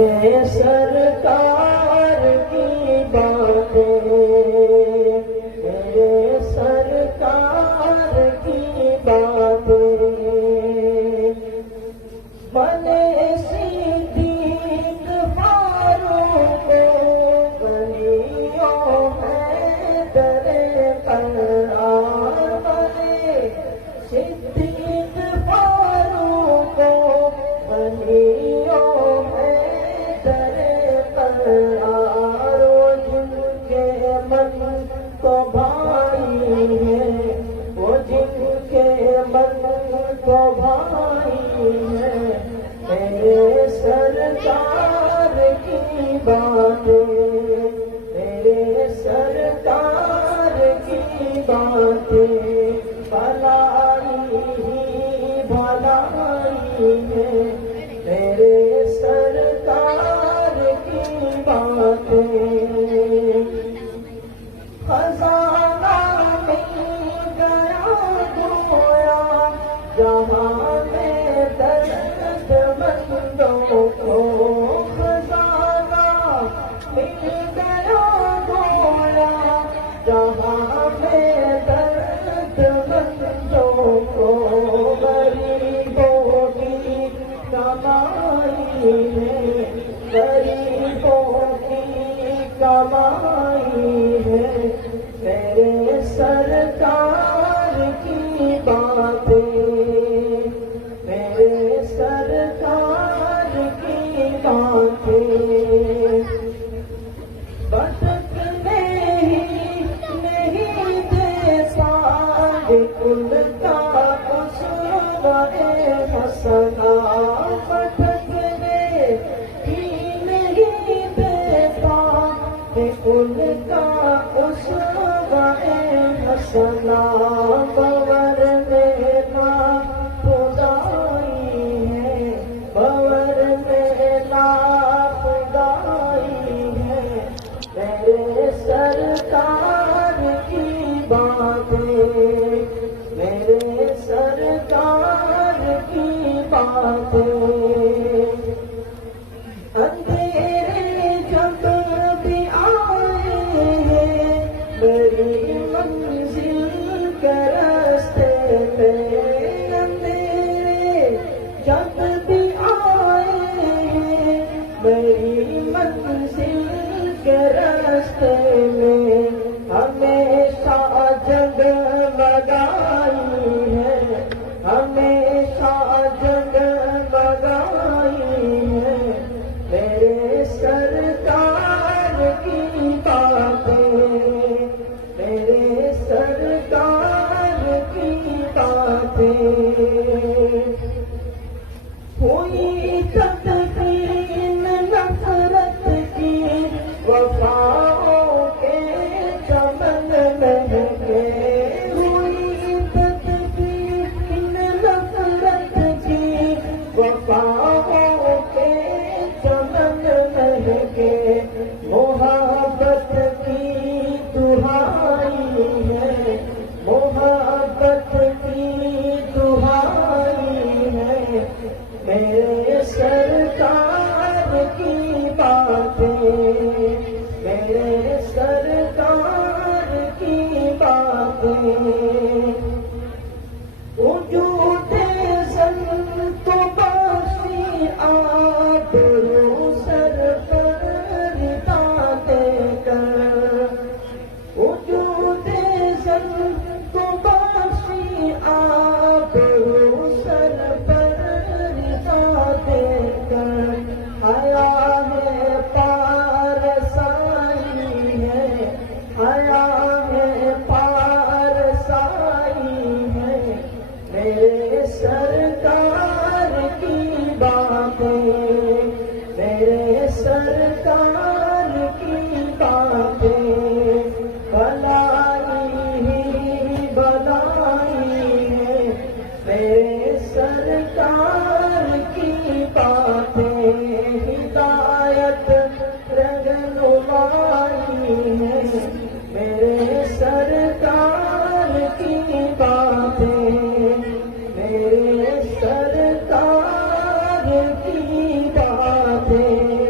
میرے سرکار کی باتیں، میرے سرکار کی باتیں، بنے صدیق فاروق گلیوں میں درے قرار، بنے صدیق فاروق گلیوں میں درے قرار، وہ جن کے من کو بھائی ہے، وہ جن کے من کو بھائی ہے، میرے سرکار کی باتیں، میرے سرکار کی باتیں، بھلائی ہی بھلائی ہے، میرے سرکار کی باتیں، خزانہ مل گیا گویا جہاں میں درد مندوں کو، خزانہ مل گیا گویا جہاں میں درد مندوں کو، غریبوں کی کمائی ہے، غریبوں کی کمائی ہے، میرے سرکار کی باتیں، میرے سرکار کی باتیں، بھٹکنے ہی نہیں دے صادق ان کا اسوہ حسنہ، بھٹکنے ہی نہیں دے صادق ان کا اسوہ حسنہ، باور میں نا خدائی ہے، باور میں نا خدائی ہے، میرے سرکار کی باتیں، میرے سرکار کی باتیں، اندھیرے جب بھی آئے ہیں میری منزل کے راستے پہ، اندھیرے جب بھی آئے ہیں میری منزل کے راستے میں، ہمیشہ جگمگائی ہے، ہمیشہ جگمگائی ہے، میرے سرکار کی باتیں، میرے سرکار کی باتیں، ہوئی تدفین نفرت کی وفاؤں کے چمن مہکے، ہوئی تدفین نفرت کی وفاؤں کے چمن مہکے، محبت کی دہائی ہے، محبت کی دہائی ہے، میرے سرکار کی باتیں، میرے سرکار کی باتیں، وجود زن تو بخشی آپ رو سر پر ردا دے کر، وجود زن تو بخشی آپ رو سر پر ردا دے کر، حیا ہے پارسائی ہے، حیا ہے پارسائی ہے، میرے سرکار کی باتیں، میرے سرکار کی باتیں، بھلائی ہی بھلائی ہے، میرے سرکار کی باتیں، ہدایت